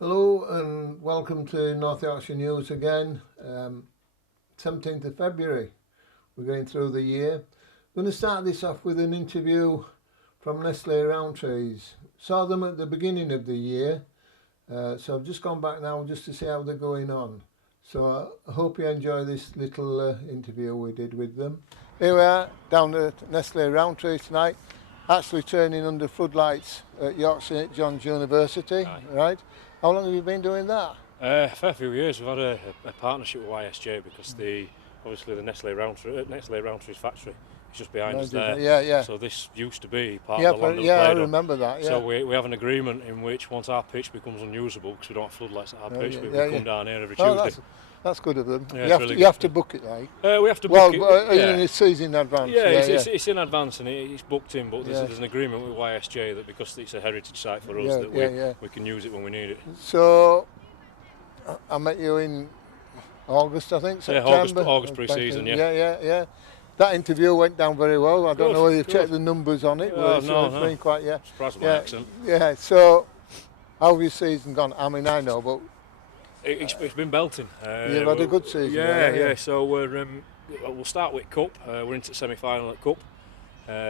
Hello and welcome to North Yorkshire News again. 17th of February, we're going through the year. I'm going to start this off with an interview from Nestle Rowntree. Saw them at the beginning of the year, so I've just gone back now just to see how they're going on. So I hope you enjoy this little interview we did with them. Here we are down at Nestle Rowntree tonight, actually training under floodlights at Yorkshire St John's University, right? How long have you been doing that? A fair few years. We've had a partnership with YSJ because obviously the Nestle Rowntree's factory is just behind us there. Yeah. So this used to be part of the land that we played I on. remember that. Yeah. So we have an agreement in which once our pitch becomes unusable, because we don't have floodlights at our pitch, we come down here every Tuesday. That's good of them. Yeah, you have to book it, like. We have to book it. It's season in advance. It's in advance and it's booked in, but there's an agreement with YSJ that because it's a heritage site for us, we can use it when we need it. So I met you in August, I think, September. August pre-season, Yeah. That interview went down very well. I don't know whether you've checked the numbers on it. No. Been quite, Surprised by my accent. Yeah, so how have your season gone? I mean, I know, but it's been belting. You've had a good season. Yeah. So we'll start with Cup. We're into the semi-final at Cup.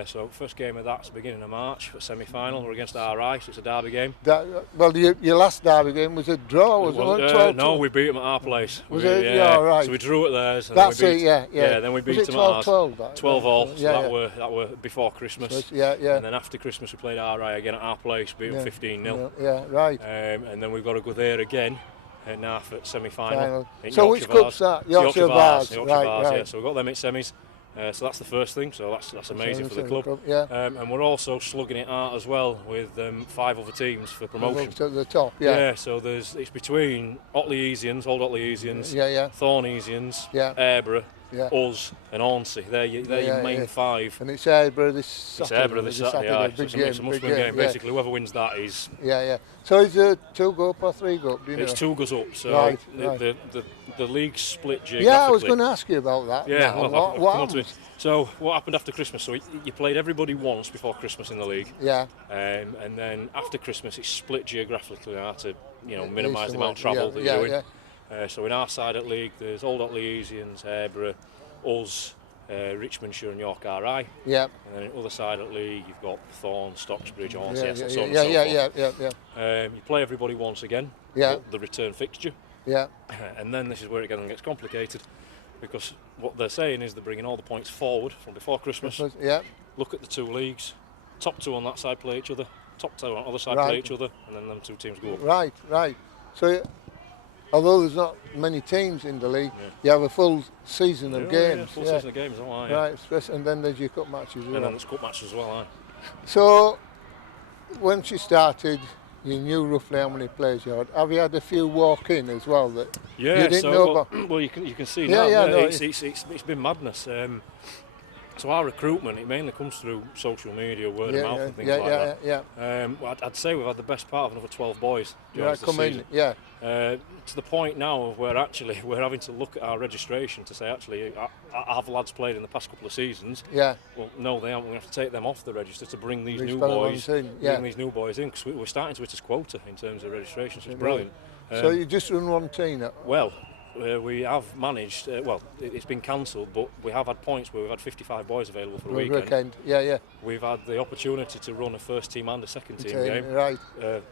So first game of that's the beginning of March for semi-final. We're against RI, so it's a derby game. Your last derby game was a draw, wasn't it? 12? No, we beat them at our place. Was it? Yeah, right. So we drew at theirs. That's it. Yeah. Then we beat them at ours. 12 all. So that were before Christmas. Yeah. And then after Christmas we played RI again at our place, beat them 15-0. Yeah, right. And then we've got to go there again. Now for semi-final. So which cup's that? Yorkshire Vars. Right. Yeah. So we've got them at semis. So that's the first thing. So that's amazing for the club. And we're also slugging it out as well with 5 other teams for promotion. To the top. So it's between old Otleyesians, Thornesians, Airborough, us and Hornsey. They're your main 5. And it's Airborough this Saturday. It's Airborough this Saturday. It's a must-win game. Basically, whoever wins that is. Yeah. So is it 2 go up or 3 go up? Do you know? It's 2 goes up. So the league's split geographically. Yeah, I was going to ask you about that. Yeah. What happened? So what happened after Christmas? So you played everybody once before Christmas in the league. Yeah. And then after Christmas, it's split geographically now to minimise the amount of travel that you're doing. So in our side at league, there's Old Otleyesians, Airborough, us, Richmondshire and York RI. Yeah. And then on the other side at league, you've got Thorn, Stocksbridge, Hornsey, Yeah. You play everybody once again. Yeah. The return fixture. Yeah. And then this is where it gets complicated, because what they're saying is they're bringing all the points forward from before Christmas. Yeah. Look at the 2 leagues. Top 2 on that side play each other. Top 2 on the other side play each other, and then them 2 teams go up. Right. So, although there's not many teams in the league, you have a full season of games. Full season of games, don't Right, and then there's your cup matches as well. And then there's cup matches as well, So, when she started, you knew roughly how many players you had. Have you had a few walk in as well that you didn't know about? Well, you can see now. It's been madness. So our recruitment, it mainly comes through social media, word of mouth and things like that. I'd say we've had the best part of another 12 boys during the season. To the point now of where actually we're having to look at our registration to say, actually, have lads played in the past couple of seasons? Yeah. Well, no, they haven't. We're going to have to take them off the register to bring these new boys in. Bring these new boys in, because we're starting to hit this quota in terms of registration, so it's brilliant. So you just run one team? Well, we have managed, it's been cancelled, but we have had points where we've had 55 boys available for a weekend. Yeah. We've had the opportunity to run a first team and a second team game. Right.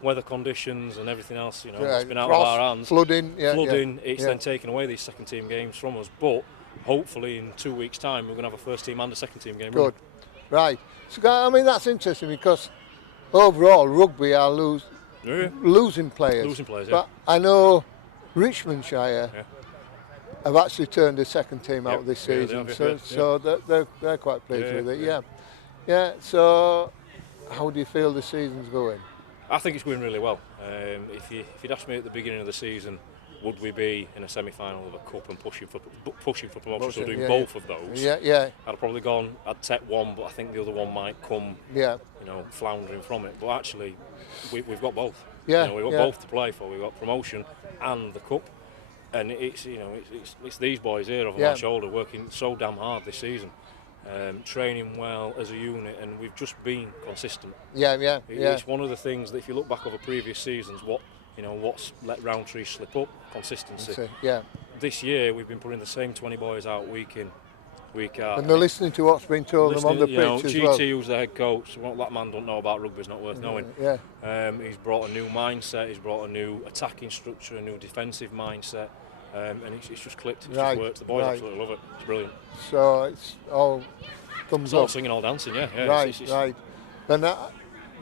Weather conditions and everything else, it's been out of our hands. Flooding. It's then taken away these second team games from us, but hopefully in 2 weeks' time we're going to have a first team and a second team game. Good. Right. So, I mean, that's interesting because overall rugby are losing players. But I know Richmondshire have actually turned the second team out this season, so they're quite pleased with it. Yeah. So, how do you feel the season's going? I think it's going really well. If you'd asked me at the beginning of the season, would we be in a semi-final of a cup and pushing for promotion, so doing both of those? I'd have probably gone. I'd take one, but I think the other one might come. Floundering from it. But actually, we've got both. We've got both to play for. We've got promotion and the cup. And it's these boys here over my shoulder working so damn hard this season, training well as a unit, and we've just been consistent. It's one of the things that if you look back over previous seasons, what you know, what's let Rowntree slip up? Consistency. Yeah. This year we've been putting the same 20 boys out week in, week out. And they're listening to what's been told them on the pitch as well. GT, who's the head coach, what that man don't know about rugby is not worth knowing. Yeah. He's brought a new mindset, he's brought a new attacking structure, a new defensive mindset, and it's just clicked, it's just worked. The boys absolutely love it, it's brilliant. So it's all thumbs up. All singing, all dancing, yeah. Right. And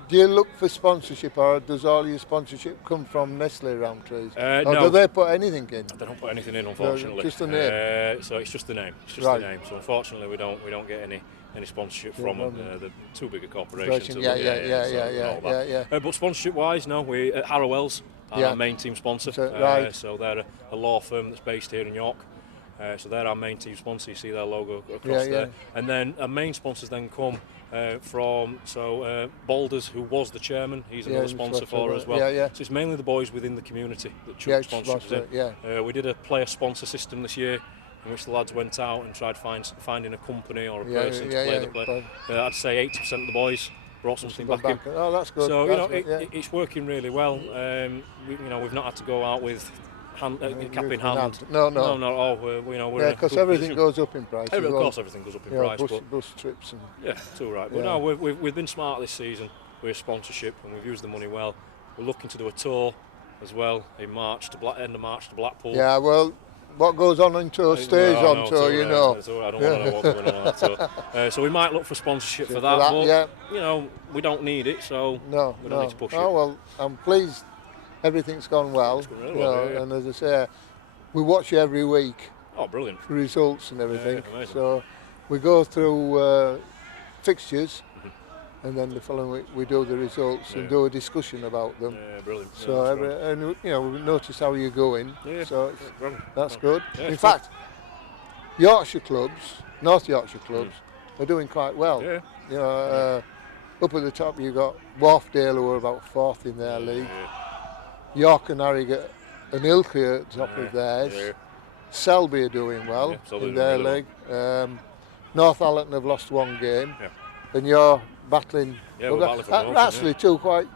do you look for sponsorship, or does all your sponsorship come from Nestle Rowntree? Or no. do they put anything in? They don't put anything in, unfortunately. Just the name. So it's just the name. It's just the name. So unfortunately, we don't get any sponsorship from them. They're too big a corporation. Yeah. But sponsorship-wise, no. We at Harrowells are our main team sponsor. So they're a law firm that's based here in York. So they're our main team sponsor. You see their logo across there. And then our main sponsors then come from Boulders, who was the chairman. He's another sponsor for us as well. So it's mainly the boys within the community that choose sponsorships in. We did a player sponsor system this year, in which the lads went out and tried finding a company or a person to play the player. I'd say 80% of the boys brought something back in. Oh, that's good. So it's working really well. We've not had to go out with cap in hand. No. We're because everything goes up in price. Of course, everything goes up in price. Bus trips and it's all right. But no, we've been smart this season with sponsorship, and we've used the money well. We're looking to do a tour as well in March end of March to Blackpool. Yeah, well, what goes on tour stays on tour, you know. I don't want to know what's going on that tour. So we might look for sponsorship for that, but we don't need it, so we don't need to push it. Oh well, I'm pleased. Everything's gone well, and as I say, we watch you every week. Oh, brilliant! For results and everything. Yeah, so we go through fixtures, and then the following week we do the results and do a discussion about them. Yeah, brilliant. So we notice how you're going. Yeah, so that's good. Yeah, in fact, Yorkshire clubs, North Yorkshire clubs, are doing quite well. Yeah. You know, up at the top you've got Wharfdale, who are about 4th in their league. York and Harrogate and Ilkley at top of theirs. Yeah. Selby are doing well in their league. Northallerton have lost one game, and you're battling. We're battling for actually two quite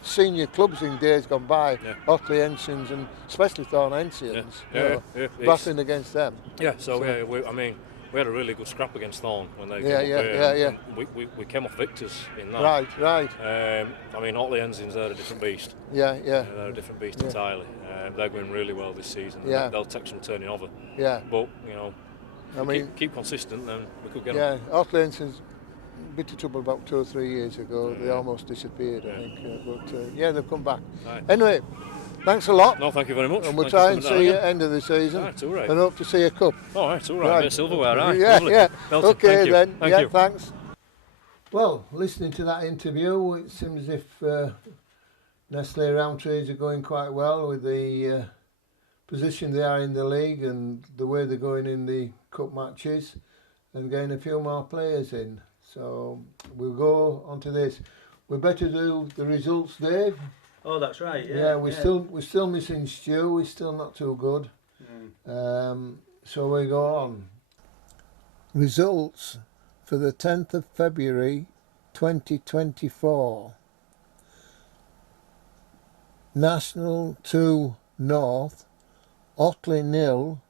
senior clubs in days gone by. Otley Ensigns and especially Thorn Ensigns. Battling against them. We had a really good scrap against Thorn when they came up. We came off victors in that. Right. Otley Ensigns, they're a different beast. They're a different beast entirely. They're going really well this season. They'll take some turning over. But keep consistent, then we could get them. Otley Ensigns, a bit of trouble about 2 or 3 years ago. They almost disappeared, I think. They've come back. Anyway. Thanks a lot. No, thank you very much. And we'll try and see you at the end of the season. It's all right. And hope to see a cup. Oh, it's all right. A bit of silverware, right? Yeah. Melton, okay then. Thank you. Thanks. Well, listening to that interview, it seems as if Nestle Rowntree are going quite well with the position they are in the league and the way they're going in the cup matches, and getting a few more players in. So we'll go on to this. We better do the results, Dave. Oh, that's right. We're still missing Stu. We're still not too good. So we go on. Results for the 10th of February 2024. National 2 North, Otley 0,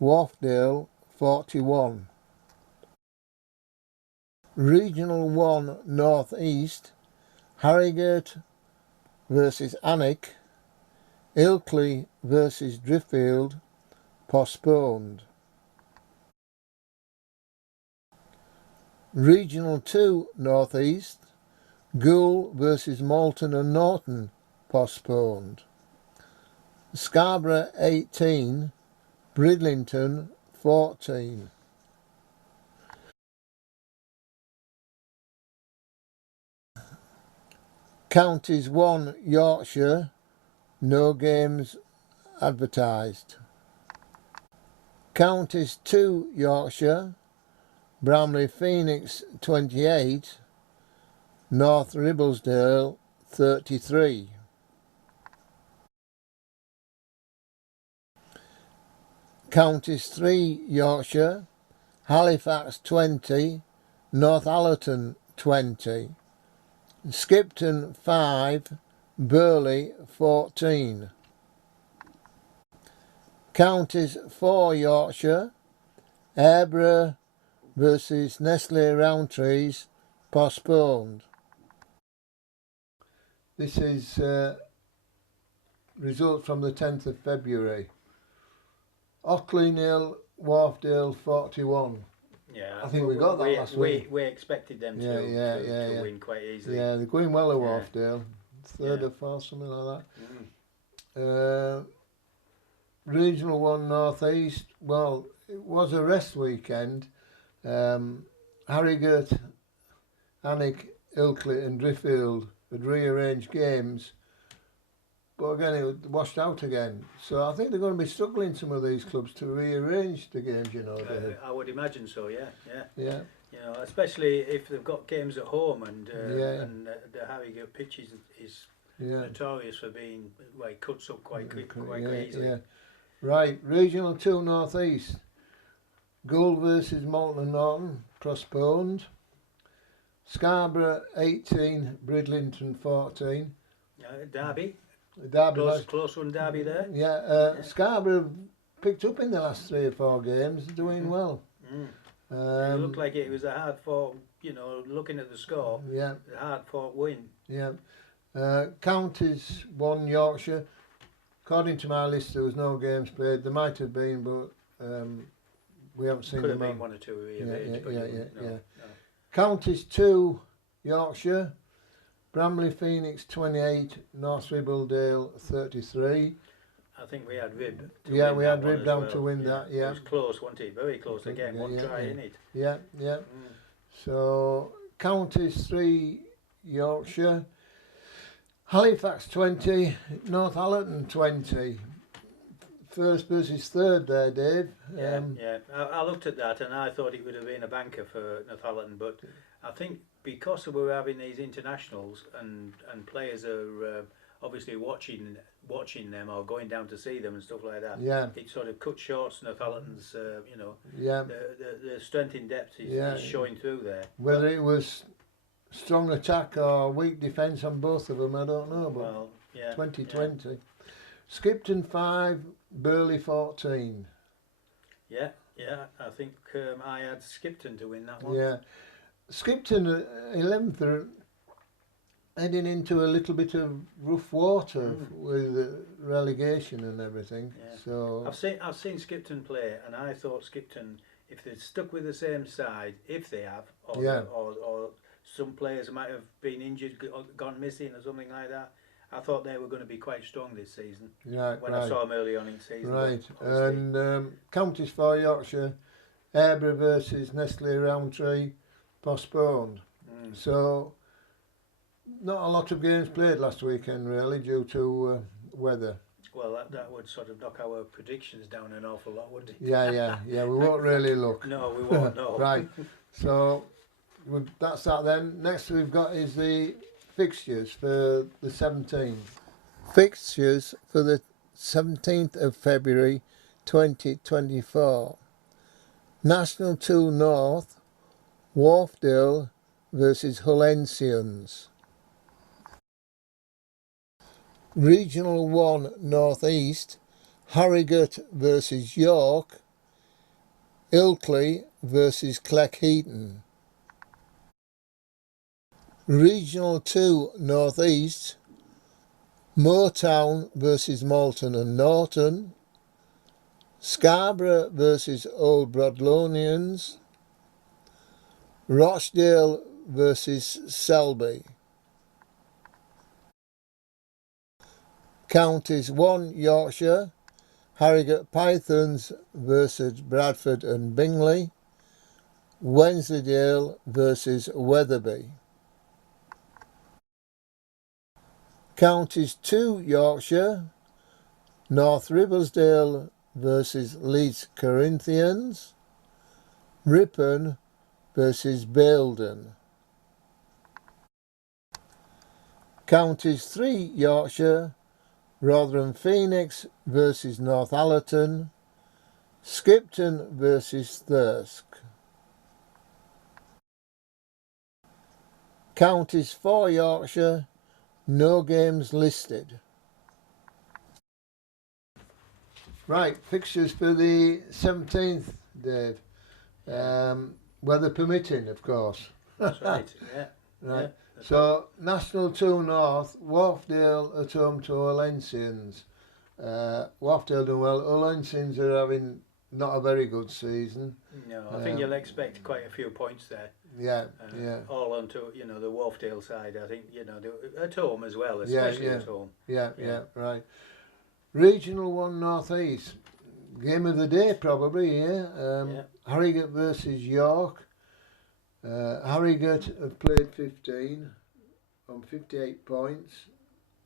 Wharfdale 41. Regional 1 North East, Harrogate versus Alnwick, Ilkley versus Driffield, postponed. Regional 2 North East, Goole versus Malton and Norton, postponed. Scarborough 18, Bridlington 14. Counties 1 Yorkshire, no games advertised. Counties 2 Yorkshire, Bramley Phoenix 28, North Ribblesdale 33. Counties 3 Yorkshire, Halifax 20, Northallerton 20. Skipton 5, Burley 14. Counties for Yorkshire, Airborough versus Nestle Rowntree postponed. This is results from the 10th of February. Ockley 0, Wharfdale 41. Yeah, I think we got that last week. We expected them to win quite easily. Yeah, they're going well at Wharfdale. Third or fourth, something like that. Regional 1 North East. Well, it was a rest weekend. Harrogate, Alnwick, Ilkley and Driffield had rearranged games, but again it washed out again. So I think they're going to be struggling, some of these clubs, to rearrange the games, you know. I would imagine so, yeah. Yeah. You know, especially if they've got games at home, and the Harrogate pitch is notorious for being cuts up quite easily. Yeah. Right, Regional 2 North East. Gould versus Malton Norton postponed. Scarborough 18, Bridlington 14. Derby. Close one, Derby there. Yeah, Scarborough picked up in the last 3 or 4 games, doing well. It looked like it was a hard fought, looking at the score. Yeah. A hard fought win. Yeah. Counties 1 Yorkshire. According to my list, there was no games played. There might have been, but we haven't seen them. Could have been 1 or 2 No. Counties 2 Yorkshire. Bramley Phoenix 28, North Ribblesdale 33. I think we had Rib. We had Rib down to win that. Yeah, it was close, wasn't it? Very close again. One try in it. Yeah. So Counties 3 Yorkshire. Halifax 20, Northallerton 20. First versus third there, Dave. I looked at that and I thought it would have been a banker for Northallerton, but I think because we're having these internationals and players are obviously watching them or going down to see them and stuff like that. Yeah. It sort of cut short Northallerton's, the strength in depth is showing through there. Whether it was strong attack or weak defence on both of them, I don't know. But 2020. Yeah. Skipton 5, Burley 14. Yeah, I think I had Skipton to win that one. Yeah. Skipton 11th are heading into a little bit of rough water with relegation and everything. Yeah. So I've seen Skipton play, and I thought Skipton, if they'd stuck with the same side, if they have, or some players might have been injured, gone missing or something like that, I thought they were going to be quite strong this season. When I saw them early on in the season. Right, and Counties for Yorkshire, Airborough versus Nestle Rowntree postponed. So not a lot of games played last weekend really, due to weather. Well, that would sort of knock our predictions down an awful lot, wouldn't it? Yeah, we won't really look. No, we won't, no. Right, so that's that then. Next we've got is the fixtures for the 17th. Fixtures for the 17th of February 2024. National 2 North, Wharfdale versus Hullensians. Regional 1 North East, Harrogate versus York, Ilkley versus Cleckheaton. Regional 2 North East, Moortown versus Malton Norton, Scarborough versus Old Brodlonians, Rochdale versus Selby. Counties 1 Yorkshire, Harrogate Pythons versus Bradford and Bingley, Wensleydale versus Wetherby. Counties 2 Yorkshire, North Ribblesdale versus Leeds Corinthians, Ripon versus Baildon. Counties 3 Yorkshire, Rotherham Phoenix versus Northallerton, Skipton versus Thirsk. Counties 4 Yorkshire, No games listed. Right, fixtures for the 17th, Dave. Weather permitting, of course. That's right, yeah. Right. Yeah, So, National 2 North, Wharfdale at home to Olencians. Wharfdale doing well. Olencians are having not a very good season. No, I think you'll expect quite a few points there. Yeah, yeah. All onto, you know, the Wharfdale side, I think, you know, at home as well, especially at home. Yeah, right. Regional 1 North East. Game of the day probably, Harrogate versus York. Harrogate have played 15 on 58 points,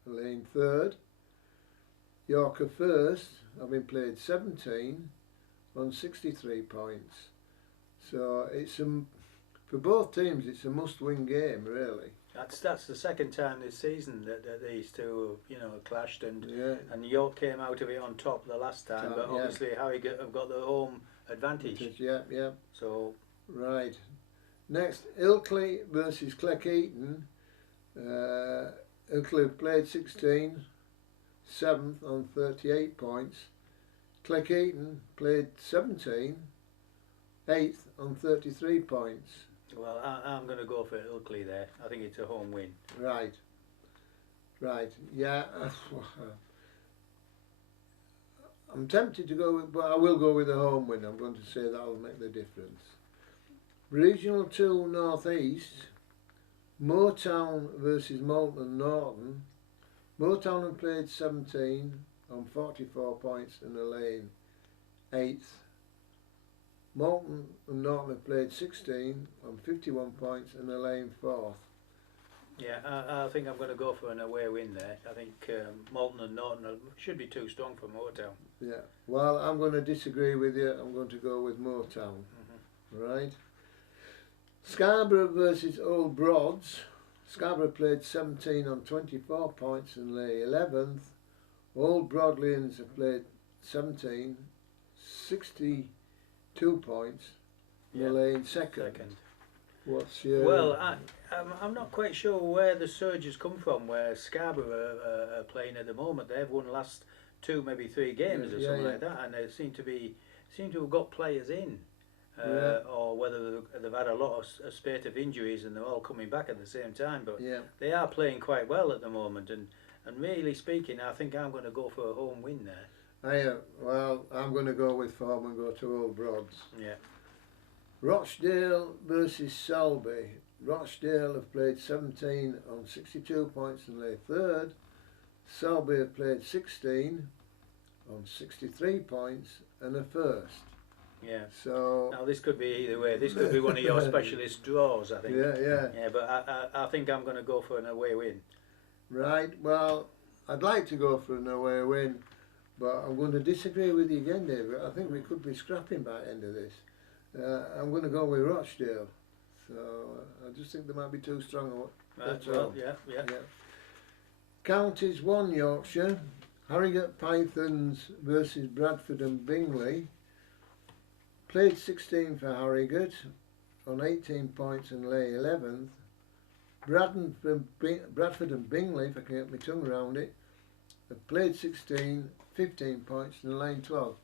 laying third. York are first, having played 17 on 63 points. So it's for both teams, it's a must-win game, really. That's the second time this season that these two, you know, clashed, and York came out of it on top the last time, but obviously Harrogate have got the home advantage. Yeah. So right. Next, Ilkley versus Cleckheaton. Ilkley have played 16, 7th on 38 points. Cleckheaton played 17, 8th on 33 points. Well, I'm going to go for Ilkley there. I think it's a home win. Right. Yeah. I'm tempted to go with, but I will go with a home win. I'm going to say that'll make the difference. Regional 2 North East, Motown versus Malton Norton. Motown have played 17 on 44 points and are laying 8th. Malton and Norton have played 16 on 51 points and are laying 4th. Yeah, I think I'm going to go for an away win there. I think Malton and Norton should be too strong for Motown. Yeah, well, I'm going to disagree with you. I'm going to go with Motown. Right. Scarborough versus Old Broads. Scarborough played 17 on 24 points and lay 11th. Old Broadlians have played 17, 62 points, and they're laying second. What's your... Well, I'm not quite sure where the surge has come from, where Scarborough are playing at the moment. They've won the last 2, maybe 3 games or something like that, and they seem to have got players in. Or whether they've had a lot of spate of injuries and they're all coming back at the same time, but they are playing quite well at the moment, and really speaking, I think I'm going to go for a home win there. Well, I'm going to go with form and go to Old Broads. Yeah. Rochdale versus Selby. Rochdale have played 17 on 62 points and lay 3rd. Selby have played 16 on 63 points and are 1st. Yeah. So now this could be either way. This could be one of your specialist draws, I think. Yeah. But I think I'm going to go for an away win. Right. Well, I'd like to go for an away win, but I'm going to disagree with you again, David. I think we could be scrapping by the end of this. I'm going to go with Rochdale. So I just think they might be too strong. That's all. Yeah. Counties 1 Yorkshire. Harrogate Pythons versus Bradford and Bingley. Played 16 for Harrogate on 18 points and lay 11th. Bradford and Bingley, if I can get my tongue around it, have played 16, 15 points and laying 12th.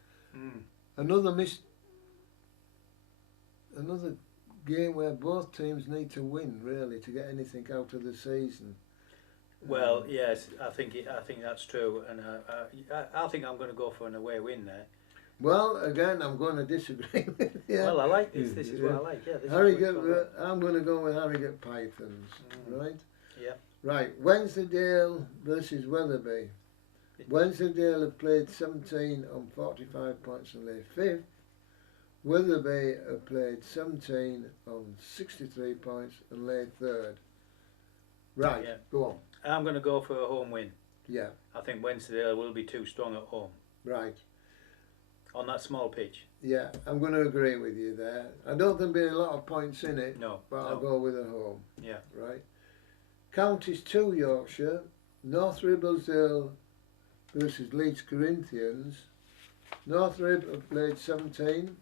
Another game where both teams need to win, really, to get anything out of the season. Well, yes, I think that's true, and I think I'm going to go for an away win there. Well, again, I'm going to disagree with you. Well, I like this. This is what I like. Yeah, Harrogate. I'm going to go with Harrogate Pythons. Right. Yeah. Right. Wensleydale versus Wetherby. Wensleydale have played 17 on 45 points and lay 5th. Wetherby have played 17 on 63 points and laid 3rd. Right. Yeah. Go on. I'm going to go for a home win. Yeah. I think Wensleydale will be too strong at home. Right. On that small pitch. Yeah, I'm going to agree with you there. I don't think there'll be a lot of points in it, but I'll go with a home. Yeah. Right. Counties 2 Yorkshire, North Ribblesdale versus Leeds Corinthians. North Rib have played 17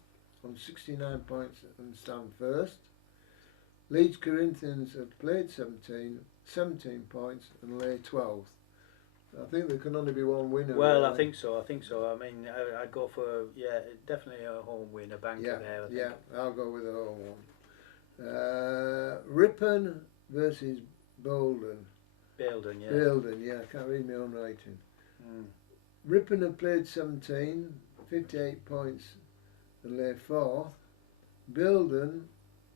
on 69 points and stand 1st. Leeds Corinthians have played 17 points and lay 12th. I think there can only be one winner. Well, really. I think so. I mean, I'd go for definitely a home win, a banker there. I think. I'll go with a home one. Ripon versus Bolden. Belden, yeah. Belden, yeah. I can't read my own writing. Ripon have played 17, 58 points and lay 4th. Belden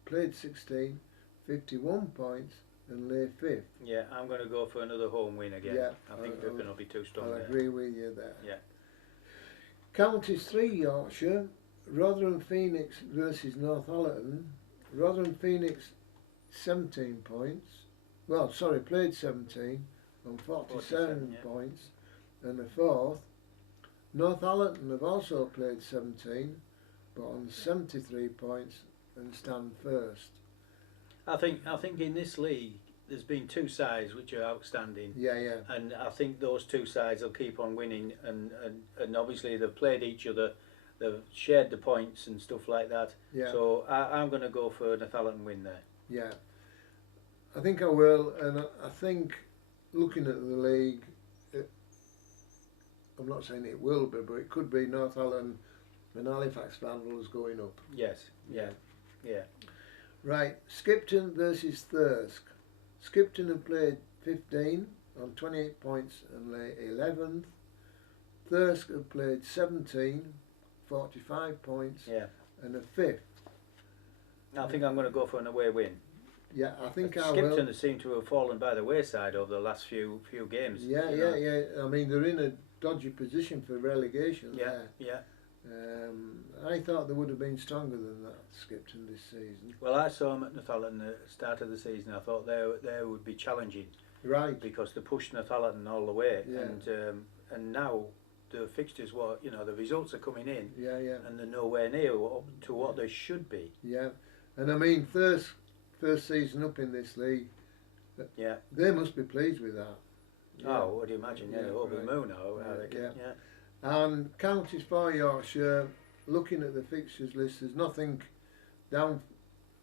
played 16, 51 points and lay 5th. Yeah, I'm going to go for another home win again. Yeah, I think Ripon will be too strong. I agree with you there. Yeah. Counties 3 Yorkshire, Rotherham Phoenix versus Northallerton. Rotherham Phoenix 17 points. Well, sorry, played 17 on 47 points and a 4th. Northallerton have also played 17 but on 73 points and stand 1st. I think in this league there's been two sides which are outstanding. Yeah. And I think those two sides will keep on winning, and obviously they've played each other, they've shared the points and stuff like that. Yeah. So I'm going to go for Northallerton win there. Yeah. I think I will, and I think looking at the league, I'm not saying it will be, but it could be Northallerton and Halifax Vandals going up. Yes. Yeah. Right, Skipton versus Thirsk. Skipton have played 15 on 28 points and lay 11th. Thirsk have played 17, 45 points and a 5th. I think I'm going to go for an away win. Yeah, I think I will. Skipton seem to have fallen by the wayside over the last few games. Yeah. I mean, they're in a dodgy position for relegation there. Yeah. I thought they would have been stronger than that, Skipton, this season. Well, I saw them at Northallerton at the start of the season. I thought they would be challenging. Right. Because they pushed Northallerton all the way. Yeah. And now the fixtures, the results are coming in. Yeah. And they're nowhere near to what they should be. Yeah. And I mean, first season up in this league, they must be pleased with that. Yeah. Oh, what do you imagine? Yeah, over the moon, I reckon. Yeah. And counties for Yorkshire, looking at the fixtures list, there's nothing down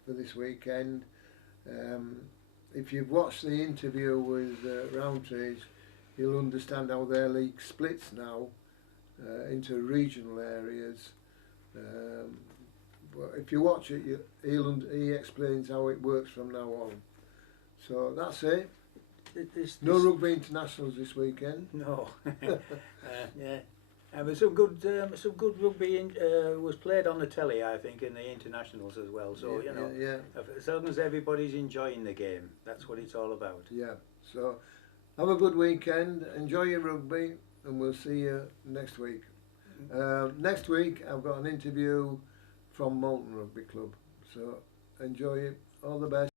for this weekend. If you've watched the interview with Rowntree, you'll understand how their league splits now into regional areas. But if you watch it, he explains how it works from now on. So that's it. No rugby internationals this weekend. No. Yeah. But some good rugby was played on the telly, I think, in the internationals as well. So as long as everybody's enjoying the game, that's what it's all about. Yeah. So have a good weekend. Enjoy your rugby, and we'll see you next week. Next week, I've got an interview from Malton Rugby Club. So enjoy it. All the best.